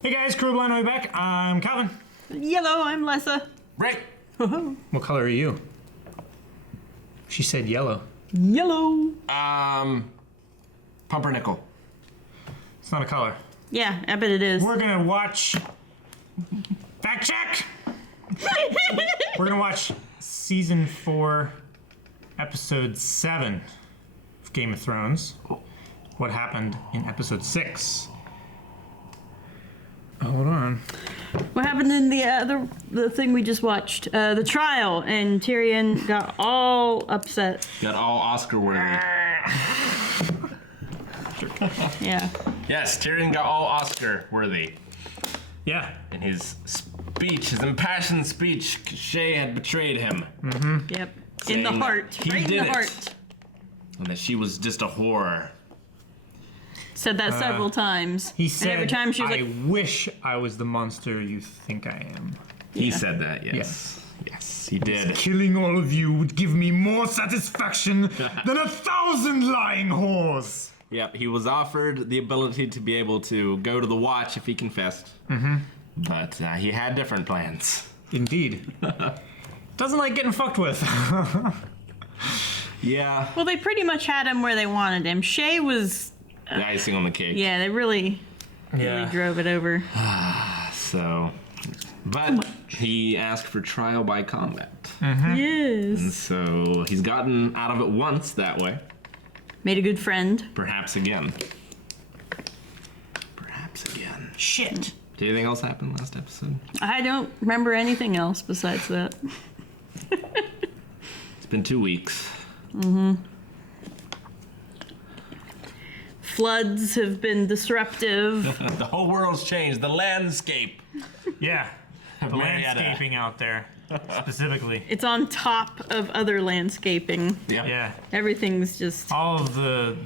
Hey guys, Crew Blind Way back. I'm Calvin. Yellow, I'm Lessa. Rick. What color are you? She said yellow. Yellow. Pumpernickel. It's not a color. Yeah, I bet it is. We're gonna watch... Fact check! We're gonna watch Season 4, Episode 7 of Game of Thrones. What happened in Episode 6. Hold on. What happened in the thing we just watched? The trial, and Tyrion got all upset. Got all Oscar worthy. Yeah. Yes, Tyrion got all Oscar worthy. Yeah. In his speech, his impassioned speech, Shay had betrayed him. Mm-hmm. Yep. In the heart. Right in the heart. And that she was just a whore. Said that several times. He said, and every time she was I wish I was the monster you think I am. He said that, yes. Yes, he did. Killing all of you would give me more satisfaction than 1,000 lying whores. Yep, he was offered the ability to be able to go to the Watch if he confessed. Mm-hmm. But he had different plans. Indeed. Doesn't like getting fucked with. Yeah. Well, they pretty much had him where they wanted him. Shay was... The icing on the cake. Yeah, they really drove it over. So... But he asked for trial by combat. Mm-hmm. Yes. And so he's gotten out of it once that way. Made a good friend. Perhaps again. Perhaps again. Shit. Did anything else happen last episode? I don't remember anything else besides that. It's been 2 weeks. Mm-hmm. Floods have been disruptive. The whole world's changed. The landscape. Yeah. The Marietta. landscaping out there, specifically. It's on top of other landscaping. Yep. Yeah. Everything's just... All of the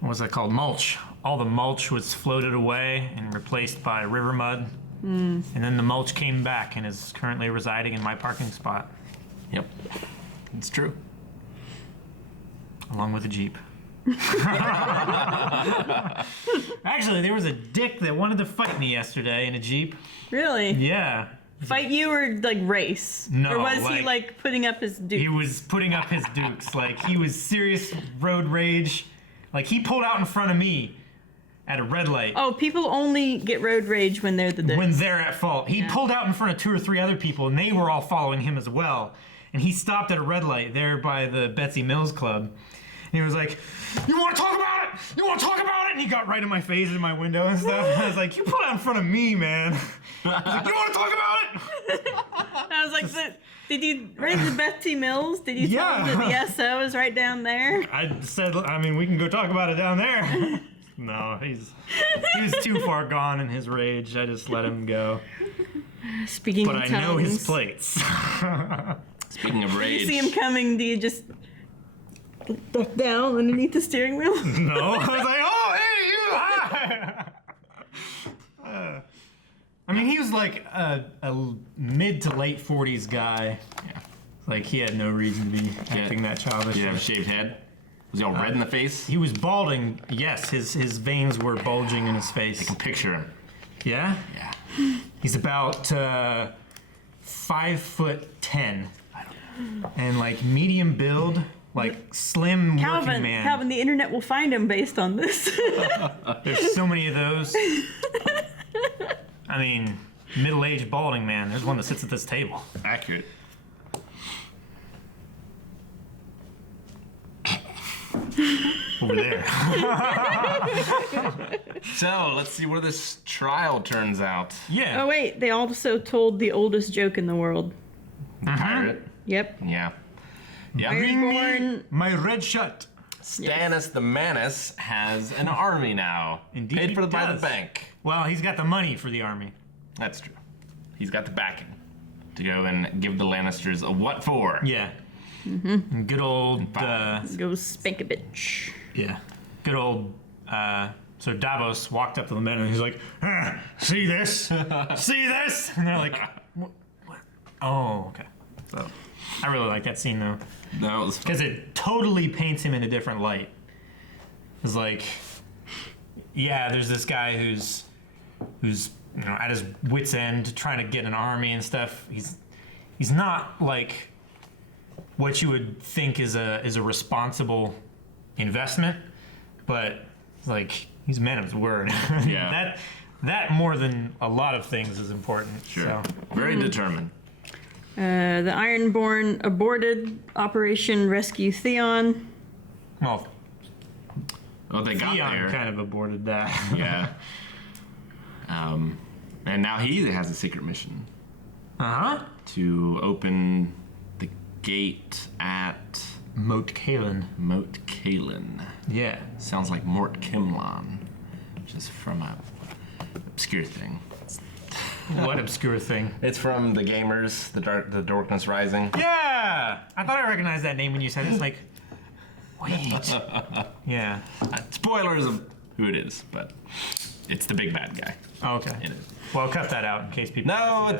what was that called? Mulch. All the mulch was floated away and replaced by river mud. And then the mulch came back and is currently residing in my parking spot. Yep. It's true. Along with a Jeep. Actually, there was a dick that wanted to fight me yesterday in a Jeep. Really? Yeah. Fight you or, like, race? No, Or was he, like- like, putting up his dukes? He was putting up his dukes. Like, he was serious road rage. Like, he pulled out in front of me at a red light. Oh, people only get road rage when they're the dicks. When they're at fault. He Yeah. pulled out in front of 2 or 3 other people, and they were all following him as well. And he stopped at a red light there by the Betsy Mills Club. And he was like, "You want to talk about it? You want to talk about it?" And he got right in my face in my window and stuff. And I was like, "You pulled out in front of me, man." I was like, "You want to talk about it?" I was like, did you raise the Betsy Mills? Did you tell him that the SO is right down there? I said, I mean, we can go talk about it down there. No, he was too far gone in his rage. I just let him go. Speaking But of I tongues, know his plates. Speaking of rage. you see him coming, do you just duck down underneath the steering wheel? No, I was like, "Oh, hey, you, hi." I mean, he was like a mid to late 40s guy. Yeah. Like, he had no reason to be acting that childish. Did he have a shaved head? Was he all red in the face? He was balding. Yes, his veins were bulging in his face. I can picture him. Yeah? Yeah. He's about 5'10". And like medium build, like slim working man. Calvin, the internet will find him based on this. There's so many of those. I mean, middle-aged balding man. There's one that sits at this table. Accurate. Over there. So, let's see where this trial turns out. Yeah. Oh wait, they also told the oldest joke in the world. The pirate? Yep. Yeah. Yeah. Ironborn. My red shirt. Stannis the Menace has an army now. Indeed Paid for he by the does. bank. Well, he's got the money for the army. That's true. He's got the backing to go and give the Lannisters a what for. Yeah. And good old, Go spank a bitch. yeah. Good old, so Davos walked up to the men and he's like, "See this? See this?" And they're like, what? Oh, okay. So, I really like that scene though. That was Because it totally paints him in a different light. It's like, yeah, there's this guy who's who's at his wit's end, trying to get an army and stuff. He's not like what you would think is a responsible investment, but like he's a man of his word. Yeah. that more than a lot of things is important. Sure. So. Very determined. The Ironborn aborted Operation Rescue Theon. Well, They got Theon there. kind of aborted that. Yeah. And now he has a secret mission Uh-huh. to open the gate at Moat Kalen. Moat Kalen. Yeah. Sounds like Mort Kimlon, which is from a obscure thing. What obscure thing? It's from the Gamers, the Darkness Rising. Yeah! I thought I recognized that name when you said it. It's like, wait. Yeah. Spoilers of who it is, but it's the big bad guy. Oh, okay. In it. Well, cut that out in case people. No,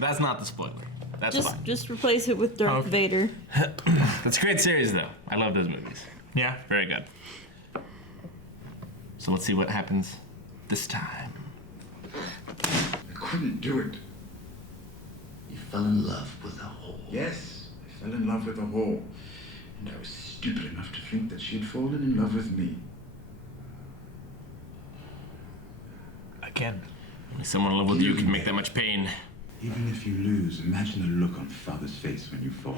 that's not the spoiler. That's fine. Just replace it with Darth Okay. Vader. It's a great series, though. I love those movies. Yeah. Very good. So let's see what happens this time. I couldn't do it. You fell in love with a whore. Yes, I fell in love with a whore. And I was stupid enough to think that she'd fallen in love with me. Again. Only someone in love with you can make that much pain. Even if you lose, imagine the look on Father's face when you fall.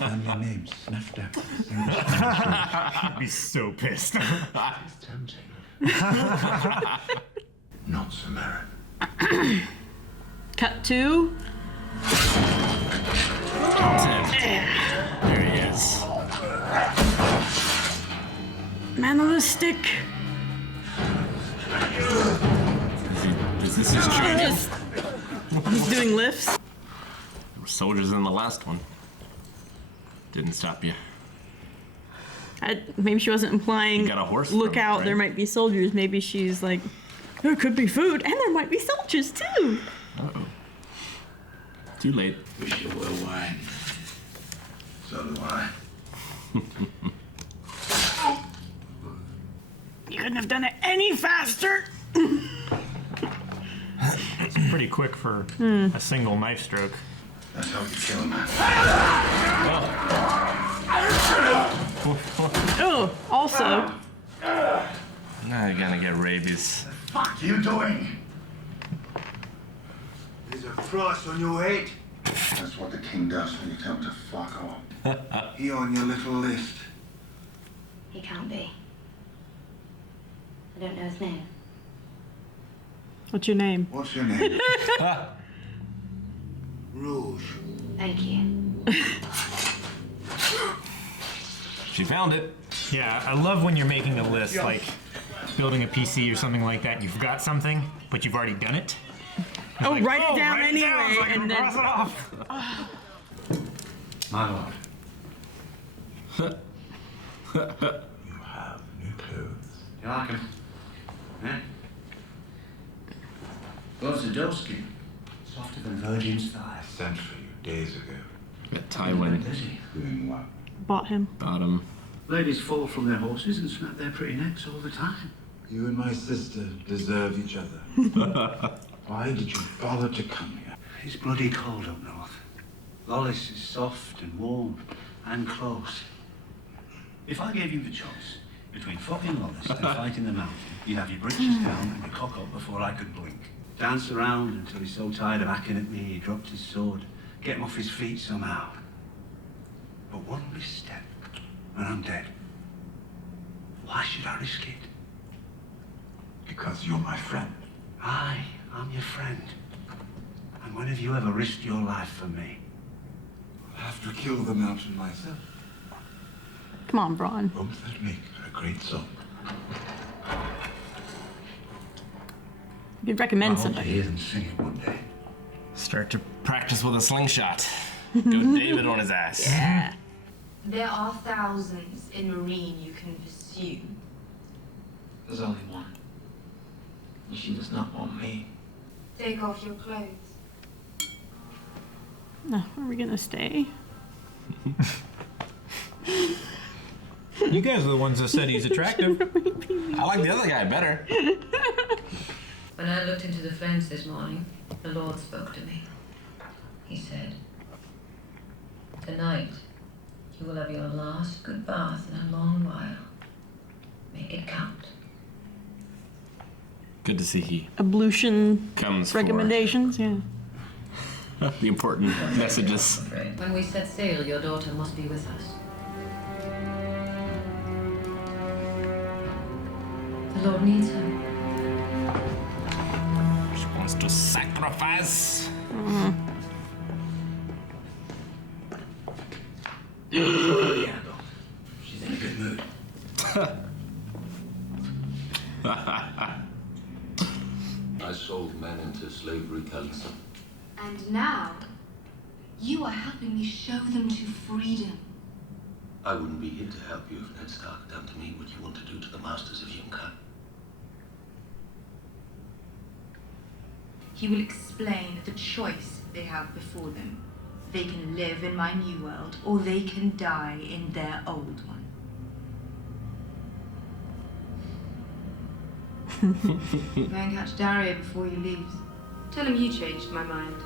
And your name snuffed out. I'd be so pissed. It's tempting. Not so Merrin. Cut to There he is. Man on a stick. Is this his training? He's doing lifts. There were soldiers in the last one. Didn't stop you. Maybe she wasn't implying. You got a horse Look from it, out! right? There might be soldiers. Maybe she's like, there could be food, and there might be soldiers too. Uh-oh. Too late. Wish you were wine. So do I. You couldn't have done it any faster. It's pretty quick for a single knife stroke. That's how you kill a man. Oh, also, Now you're gonna get rabies. Fuck you doing? There's a cross on your head. That's what the king does when you tell him to fuck off. He on your little list. He can't be. I don't know his name. what's your name? What's your name? Rouge. Thank you. She found it. Yeah, I love when you're making a list, like building a PC or something like that, and you've got something, but you've already done it. Oh, Like, write it down write anyway, it down so I can and then cross it off. My lord. You have new clothes. You like him? Eh? What's the doeskin? Softer than virgin's thigh. I sent for you days ago. That Tywin Busy. Doing what? bought him. bottom. Ladies fall from their horses and snap their pretty necks all the time. You and my sister deserve each other. Why did you bother to come here? It's bloody cold up north. Lollis is soft and warm and close. If I gave you the choice between fucking Lollis and fighting the mountain, you'd have your britches down and your cock up before I could blink. Dance around until he's so tired of hacking at me he dropped his sword. Get him off his feet somehow. But one misstep and I'm dead. Why should I risk it? Because you're my friend. Aye, I'm your friend. And when have you ever risked your life for me? I'll have to kill the mountain myself. Come on, Braun. Both that make a great song. You could I recommend hope to somebody. hear them sing it one day. Start to practice with a slingshot. Go David on his ass. Yeah. There are thousands in Meereen you can pursue. There's only one. And she does not want me. Take off your clothes. No, are we gonna stay? You guys are the ones that said he's attractive. I like the other guy better. When I looked into the flames this morning, the Lord spoke to me. He said, "Tonight, you will have your last good bath in a long while. Make it count." Good to see he Ablution comes recommendations, yeah. for the important messages. When we set sail, your daughter must be with us. The Lord needs her. She wants to sacrifice. She's in a good mood. I sold men into slavery, Kalisa. And now, you are helping me show them to freedom. I wouldn't be here to help you if Ned Stark done to me what you want to do to the masters of Yunkai. He will explain the choice they have before them. They can live in my new world, or they can die in their old one. Go and catch Daria before he leaves. Tell him you changed my mind.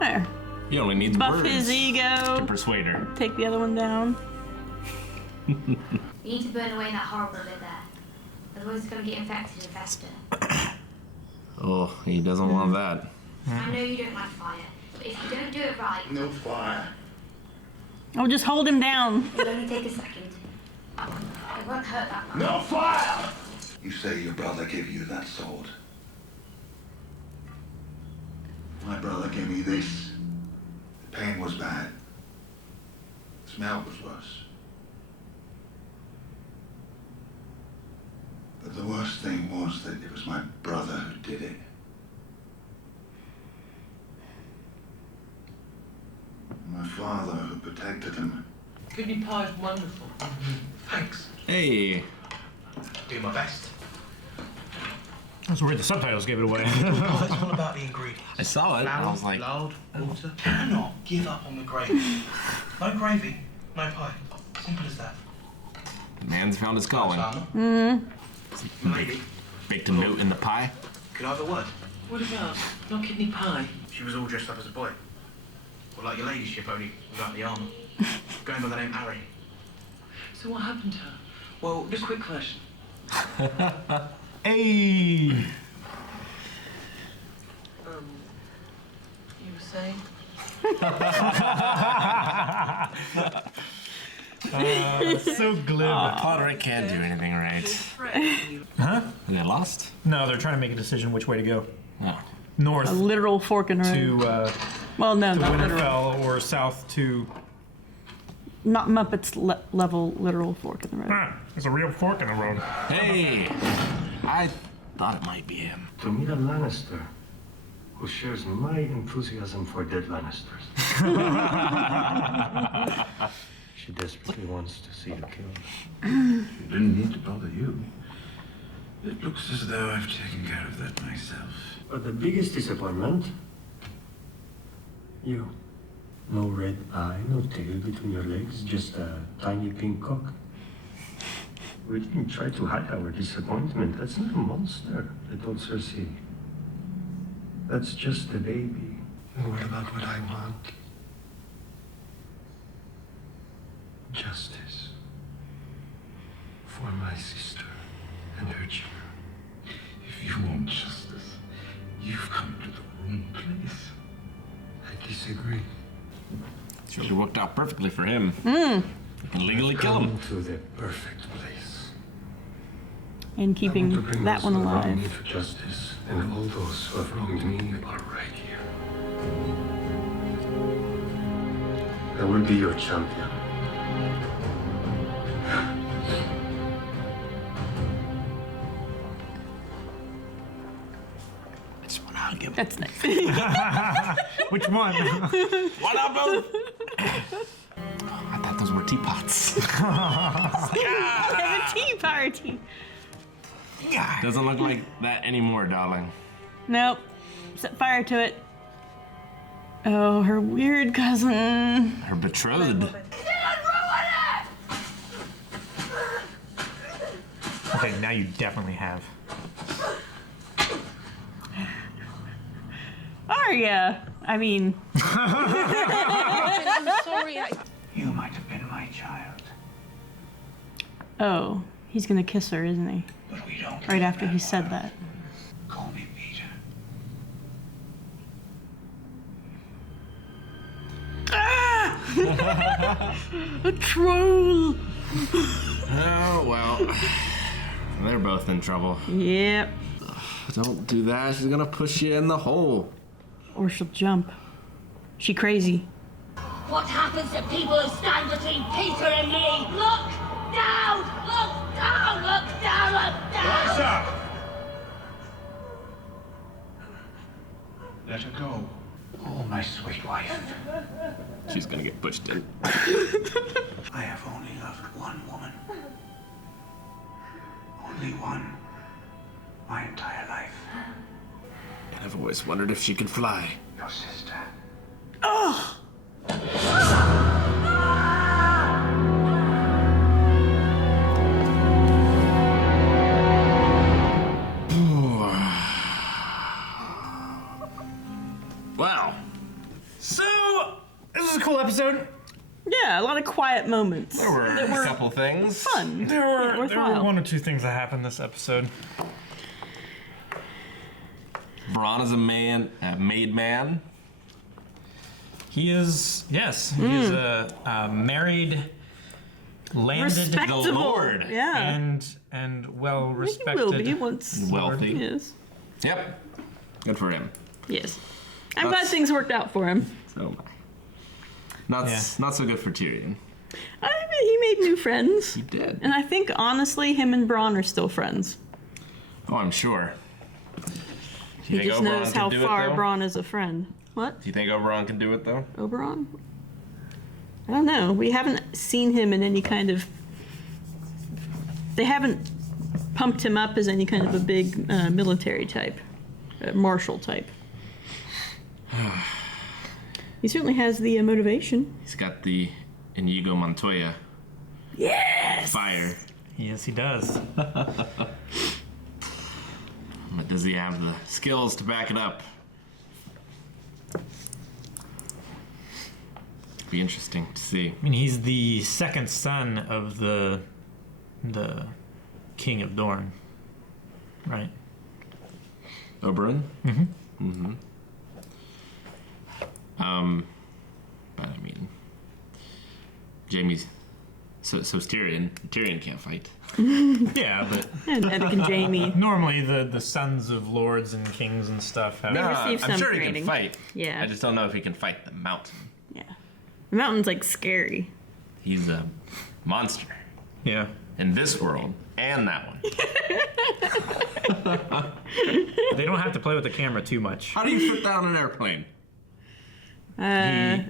There. He only needs Buff words his to ego. persuade her. Take the other one down. You need to burn away that horrible bit there. Otherwise it's going to get infected and fester. Oh, he doesn't want that. I know you don't like fire, but if you don't do it right... No fire. Oh, just hold him down. It'll only take a second. It won't hurt that much. No fire! You say your brother gave you that sword. My brother gave me this. The pain was bad. The smell was worse. But the worst thing was that it was my brother who did it. My father who protected him. Kidney pie is wonderful. Thanks. Hey. Do my best. That's weird. The subtitles gave it away. It's all about the ingredients. I saw it. I was like, Loud, water. Cannot give up on the gravy. No gravy, no pie. Simple as that. man's found his calling. Lady, Baked a note in the pie. could I have a word? What about? No kidney pie. She was all dressed up as a boy. Well, like your ladyship, only without the armour. Going by the name Arryn. So what happened to her? Well, just a quick question. Hey! You were saying? So glib. Potter can't do anything right. Huh? They got lost? No, they're trying to make a decision which way to go. Oh. North A literal fork in the road. to Well, no, to not literal. Winterfell, or south to. Not Muppets level literal fork in the road. Ah, there's a real fork in the road. Hey! I thought it might be him. To meet a Lannister who shares my enthusiasm for dead Lannisters. She desperately wants to see you killed. You didn't need to bother you. It looks as though I've taken care of that myself. But the biggest disappointment? You. No red eye, no tail between your legs, just a tiny pink cock. We didn't try to hide our disappointment. That's not a monster, I told Cersei. That's just a baby. And what about what I want? Justice. For my sister and her children. If you want justice, you've come to the wrong place. I disagree. Surely worked out perfectly for him. You can legally kill him. Come to the perfect place. And keeping I want to bring that those one who have wronged alive. me to justice, and all those who have wronged me are right here. I will be your champion. That's what I'll give him. That's nice. Which one? What up, bro? I thought those were teapots. Have a tea party. Doesn't look like that anymore, darling. Nope. Set fire to it. Oh, her weird cousin. Her betrothed. Okay, like, now you definitely have. Arya. I mean. I'm sorry. You might have been my child, Oh, he's gonna kiss her, isn't he? but we don't. Right after he said that. Call me Peter. A troll. Oh, well. They're both in trouble. Yep. Don't do that. She's gonna push you in the hole. Or she'll jump. She crazy. What happens to people who stand between Peter and me? Look down! Look down! Look down! Look down! Lysa! Let her go. Oh, my sweet wife. She's gonna get pushed in. I have only loved one woman. Only one. My entire life. And I've always wondered if she could fly. Your sister. Oh! Wow. So, this was a cool episode. Yeah, a lot of quiet moments. There were that a couple things. fun. There were worthwhile. one or two things that happened this episode. Bronn is a made man. He is, yes, he is a married, landed the Respectable. Lord, Yeah. and well He respected. will be once. Wealthy. Yes. Yep. Good for him. Yes. I'm glad things worked out for him. So not so good for Tyrion. I mean, he made new friends. He did. And I think, honestly, him and Bronn are still friends. Oh, I'm sure. He just knows how far Bronn is a friend. What? Do you think Oberyn can do it, though? Oberyn? I don't know. We haven't seen him in any kind of... They haven't pumped him up as any kind of a big military type. Martial type. He certainly has the motivation. He's got the Inigo Montoya Yes! fire. Yes, he does. But does he have the skills to back it up? Be interesting to see. I mean, he's the second son of the King of Dorne, right? Oberyn? Mm-hmm. Mm-hmm. But I mean, Jaime's so's Tyrion. Tyrion can't fight. Yeah, but And Edric and Jaime. normally the sons of lords and kings and stuff have. They receive I'm some sure he training. can fight. Yeah. I just don't know if he can fight the mountain. Yeah. The mountain's like scary. He's a monster Yeah. in this world and that one. They don't have to play with the camera too much. How do you fit down an airplane?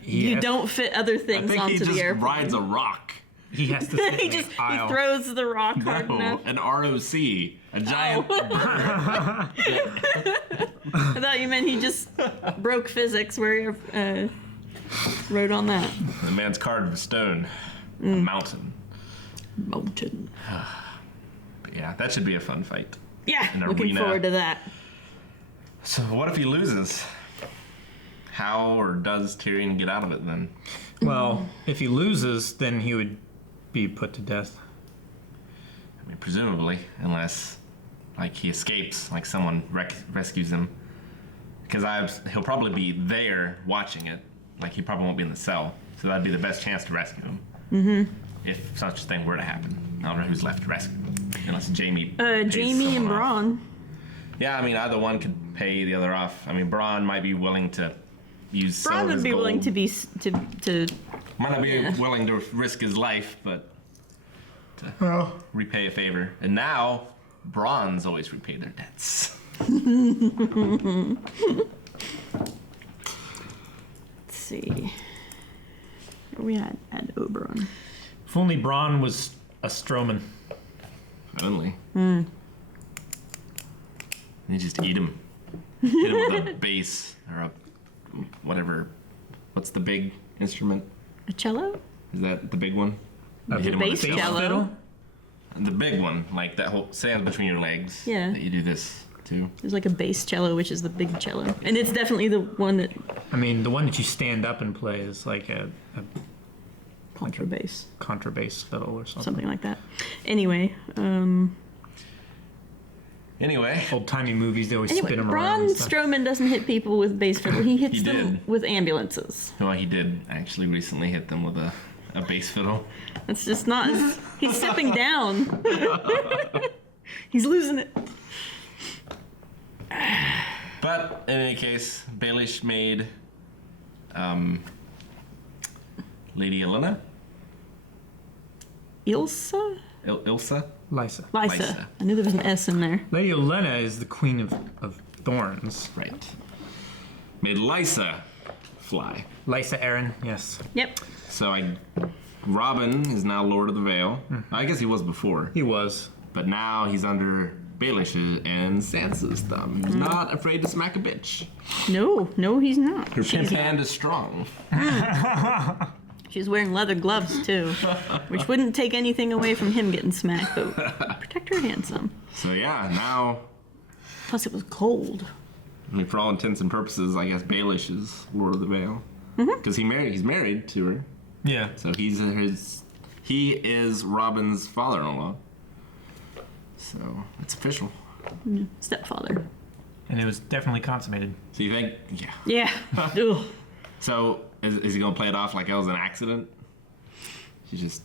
He You has- don't fit other I things think he onto just the airplane. rides a rock. He has to sit he in just the he aisle. throws the rock hard No, enough. an ROC, a giant. I thought you meant he just broke physics where he wrote on that. The man's carved of stone. A mountain. Mountain. But yeah, that should be a fun fight. Yeah, An looking arena. forward to that. So what if he loses? How or does Tyrion get out of it then? Well, if he loses, then he would be put to death. I mean, presumably, unless like he escapes, like someone rescues him. Because he'll probably be there watching it. Like he probably won't be in the cell, so that'd be the best chance to rescue him. Mm-hmm. If such a thing were to happen. I don't know who's left to rescue him, unless Jaime. pays Jaime and someone off. Bronn. Yeah, I mean either one could pay the other off. I mean Bronn might be willing to use some Bronn of would his be gold. willing to be to Might not be yeah. willing to risk his life, but to repay a favor. And now Bronn's always repay their debts. Let's see. Where we at Oberyn. If only Bronn was a Strowman. Only. Hmm. You just eat him. Hit him with a bass or a whatever. What's the big instrument? A cello? Is that the big one? You hit him bass with a cello. The big one, like that whole stands between your legs. Yeah. That you do this to. There's like a bass cello, which is the big cello. And it's definitely the one that... I mean, the one that you stand up and play is like a contrabass. Contrabass fiddle or something. Something like that. Anyway, old-timey movies, they always spin them around. Braun and stuff. Strowman doesn't hit people with bass fiddle. He hits He them did. with ambulances. Well, he did actually recently hit them with a bass fiddle. It's just not... He's stepping down. He's losing it. But in any case, Baelish made Lady Olenna? Ilsa? Ilsa? Lysa. Lysa. I knew there was an S in there. Lady Olenna is the Queen of Thorns. Right. Made Lysa fly. Lysa Arryn, yes. Yep. So Robin is now Lord of the Vale. I guess he was before. He was. But now he's under Baelish's and Sansa's thumb. He's not afraid to smack a bitch. No, he's not. Her pimp hand is strong. She's wearing leather gloves, too, which wouldn't take anything away from him getting smacked, but protect her hand some. So yeah, now... Plus it was cold. I mean, for all intents and purposes, I guess Baelish is Lord of the Vale. Because he's married to her. Yeah. So he is Robin's father-in-law. So it's official. Stepfather. And it was definitely consummated. So you think, Yeah. Ugh. So is he gonna play it off like it was an accident? She's just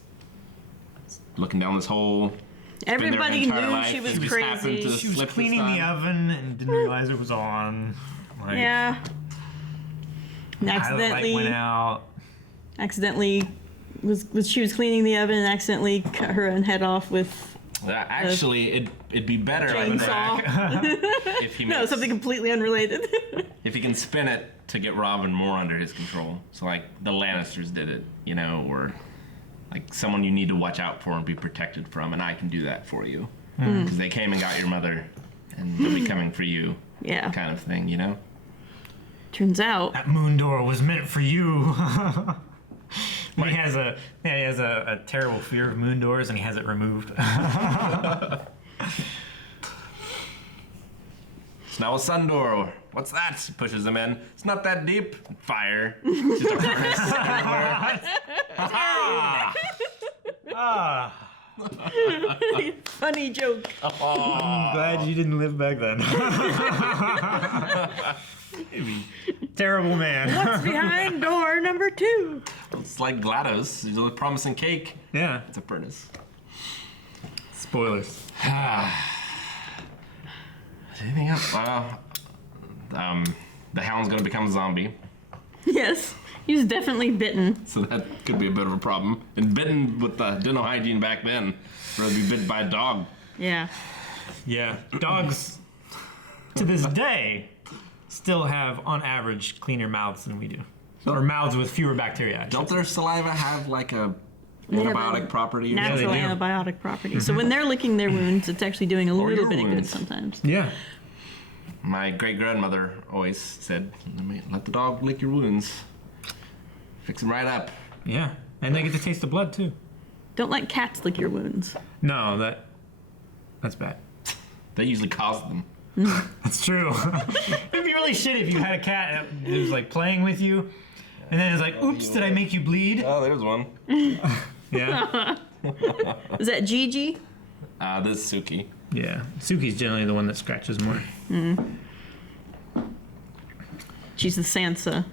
looking down this hole. Everybody knew she was crazy. She was cleaning the oven and didn't realize it was on. Like, Yeah. And the light went out. accidentally she was cleaning the oven and accidentally cut her own head off with Actually, it'd be better chainsaw. if he No, something completely unrelated. if he can spin it to get Robin more under his control. So like the Lannisters did it, or like someone you need to watch out for and be protected from, and I can do that for you because they came and got your mother, and they'll be coming for you. Yeah. Kind of thing, Turns out that moon door was meant for you. He has a terrible fear of moon doors, and he has it removed. It's now a sun door. What's that? He pushes him in. It's not that deep. Fire. Just a furnace everywhere. Ah. funny joke. I'm glad you didn't live back then. Terrible man. What's behind door number 2? It's like GLaDOS. You look promising cake. Yeah. It's a furnace. Spoilers. Anything else? Well, the Hound's gonna become a zombie, Yes, he was definitely bitten. so that could be a bit of a problem. And bitten with the dental hygiene back then, rather be bitten by a dog. Yeah. Yeah. Dogs, to this day, still have, on average, cleaner mouths than we do. Or mouths with fewer bacteria, actually. Don't their saliva have like a They have antibiotic property? or Natural something? antibiotic property. So when they're licking their wounds, it's actually doing a Or little your bit of good wounds. sometimes. Yeah. My great-grandmother always said, let the dog lick your wounds. Fix them right up. Yeah. And they get to taste the blood, too. Don't let cats lick your wounds. No, that's bad. They usually cause them. That's true. It'd be really shit if you had a cat that was like playing with you, and then it's like, oops, did I make you bleed? Oh, there's one. Yeah. Is that Gigi? This is Suki. Yeah. Suki's generally the one that scratches more. She's the Sansa.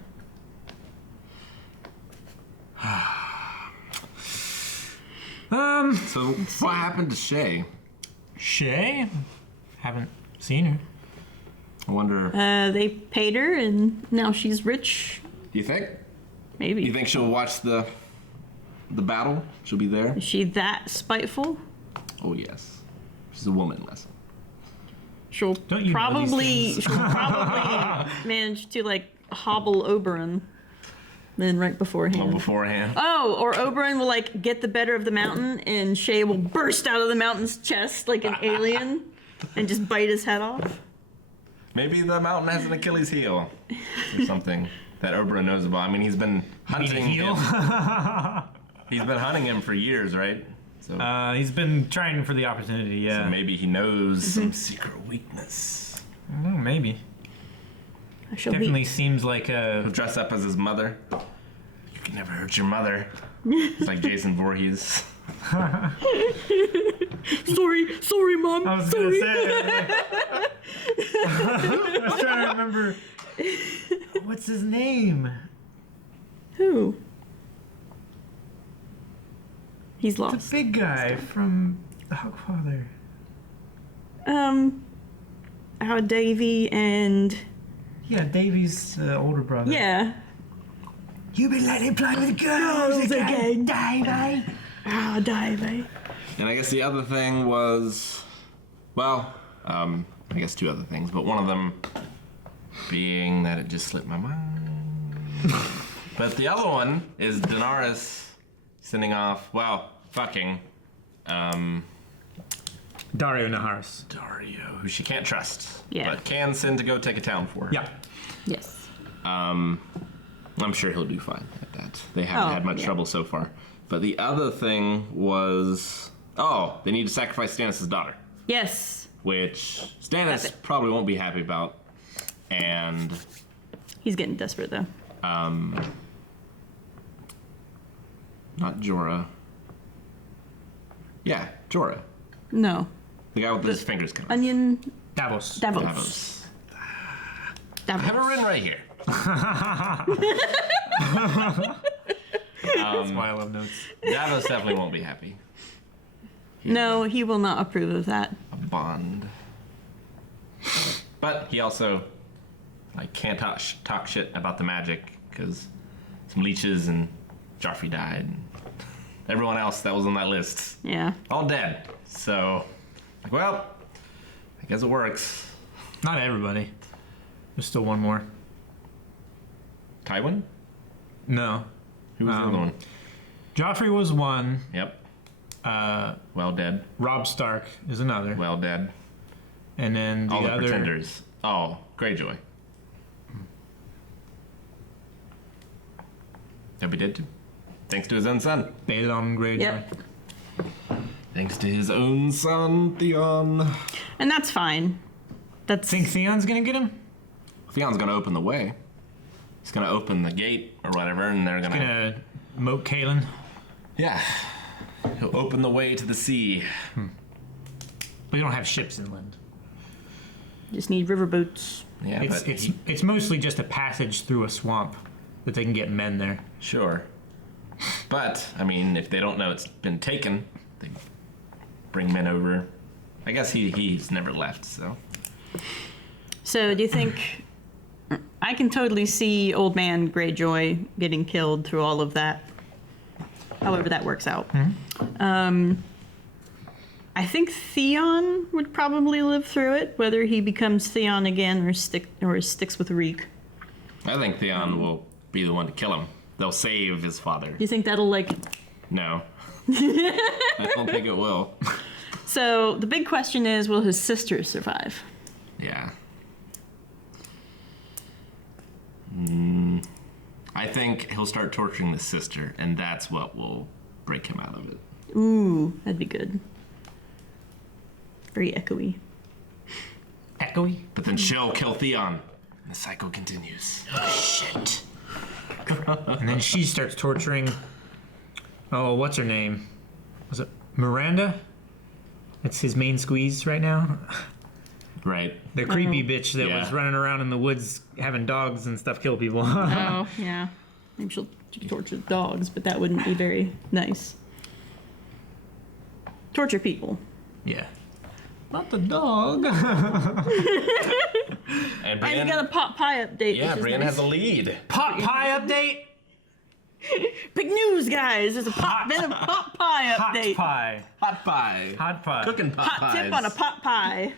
So what happened to Shay? Shay? Haven't seen her. I wonder. They paid her, and now she's rich. You think? Maybe. You think she'll watch the battle? She'll be there? Is she that spiteful? Oh yes. She's a woman, Lessa. She'll Don't you know these probably manage to like hobble Oberyn. Then right beforehand. Beforehand. Oh, or Oberyn will like get the better of the mountain, and Shay will burst out of the mountain's chest like an alien, and just bite his head off. Maybe the mountain has an Achilles heel or something that Oberyn knows about. I mean, he's been hunting him. He's been hunting him for years, right? So, He's been trying for the opportunity, yeah. so maybe he knows some secret weakness. Oh, maybe. I shall Definitely meet. seems like He'll a... dress up as his mother. You can never hurt your mother. It's like Jason Voorhees. Sorry, Mom. I was sorry. gonna say. I was trying to remember. What's his name? Who? He's The lost. big guy from The Hogfather. How Davy and Yeah, Davy's older brother. yeah. You've been letting play with girls again, Davy. Ah, Davy. And I guess the other thing was, well, I guess two other things, but one of them being that it just slipped my mind. But the other one is Daenerys sending off, well, fucking, Dario Naharis. Dario, who she can't trust, Yeah. but can send to go take a town for her. Yeah. Yes. I'm sure he'll do fine at that. They haven't had much trouble so far. But the other thing was, they need to sacrifice Stannis' daughter, Yes. which Stannis probably won't be happy about. And He's getting desperate though. not Jorah. Yeah, Jorah. No. The guy with his fingers cut off. Onion. Davos. Davos. I have it written right here. That's why I love notes. Davos definitely won't be happy. No, he will not approve of that. A bond. But he also can't talk shit about the magic because some leeches and Joffrey died. And everyone else that was on that list, Yeah. all dead. So, well, I guess it works. Not everybody. There's still one more. Tywin? No. Who was the other one? Joffrey was one. Yep. Well dead. Robb Stark is another. Well dead. And then the All the other... pretenders. Oh, Greyjoy. He'll be dead too. Thanks to his own son. Balon Greyjoy. Yep. Thanks to his own son, Theon. And that's fine. That's. Think Theon's gonna get him? Theon's gonna open the way. He's gonna open the gate or whatever, and they're Gonna moat Kaelin. Yeah. He'll open the way to the sea. We don't have ships inland. Just need riverboats. Yeah, It's mostly just a passage through a swamp that they can get men there. Sure. But, I mean, if they don't know it's been taken, they bring men over. I guess he's never left, so. So, do you think? I can totally see Old Man Greyjoy getting killed through all of that. However, that works out. I think Theon would probably live through it, whether he becomes Theon again or sticks with Reek. I think Theon will be the one to kill him. They'll save his father. Do you think that'll No. I don't think it will. So the big question is, will his sister survive? Yeah. I think he'll start torturing the sister, and that's what will break him out of it. Ooh, that'd be good. Very echoey. Echoey? But then she'll kill Theon, and the cycle continues. Shit. And then she starts torturing... Oh, what's her name? Was it Miranda? That's his main squeeze right now. Right. The creepy bitch that was running around in the woods having dogs and stuff kill people. Oh, yeah. Maybe she'll torture dogs, but that wouldn't be very nice. Torture people. Yeah. Not the dog. And And you got a pot pie update. Yeah, which is Brienne nice. has a lead. Pot pie update? Big news, guys! There's a bit of pot pie update. Hot pie. Hot pie. Hot pie. Cooking pot Hot pies. tip on a pot pie.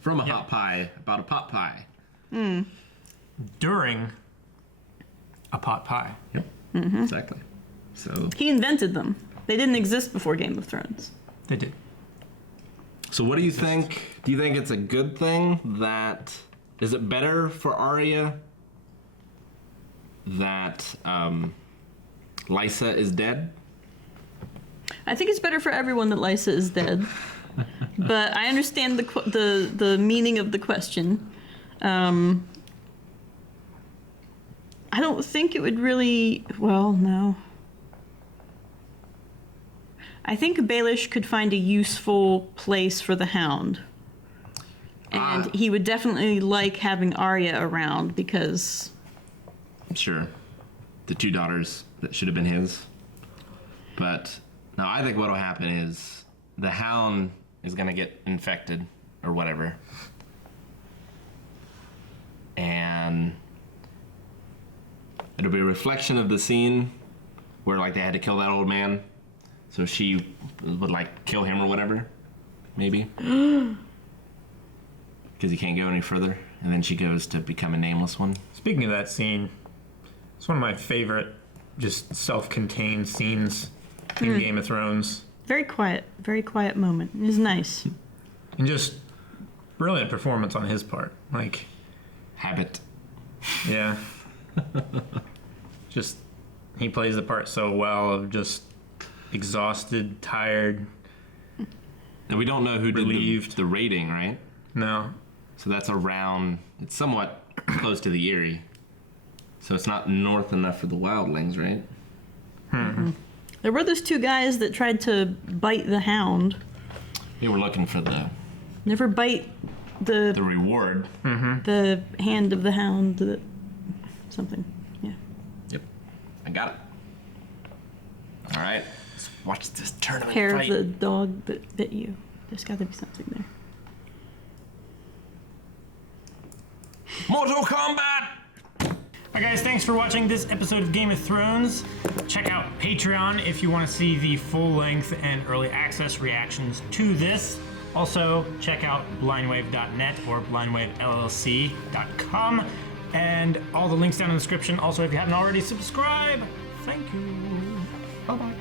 From a hot pie, about a pot pie. During a pot pie. Yep. Exactly. So. He invented them. They didn't exist before Game of Thrones. They did. So what do you think? Do you think it's a good thing that... Is it better for Arya that Lysa is dead? I think it's better for everyone that Lysa is dead. But I understand the meaning of the question. I don't think it would really... Well, no. I think Baelish could find a useful place for the Hound. And he would definitely like having Arya around because... Sure. The 2 daughters that should have been his. But, no, I think what'll happen is the Hound is going to get infected or whatever. And it'll be a reflection of the scene where, like, they had to kill that old man. So she would, like, kill him or whatever, maybe. Because he can't go any further. And then she goes to become a nameless one. Speaking of that scene, it's one of my favorite just self-contained scenes in Game of Thrones. Very quiet moment. It was nice. And just brilliant performance on his part. Like, habit. Yeah. Just, he plays the part so well of just exhausted, tired. And we don't know who did the rating, right? No. So that's around, it's somewhat close to the Eyrie. So it's not north enough for the wildlings, right? Mm-hmm. There were those 2 guys that tried to bite the Hound. They were looking for the... Never bite the reward. The hand of the Hound. Something. Yeah. Yep. I got it. All right. Let's watch this tournament Hair fight. of the dog that bit you. There's got to be something there. Mortal Kombat! Hi guys, thanks for watching this episode of Game of Thrones. Check out Patreon if you want to see the full-length and early access reactions to this. Also, check out blindwave.net or blindwavellc.com. And all the links down in the description. Also, if you haven't already, subscribe. Thank you. Bye-bye.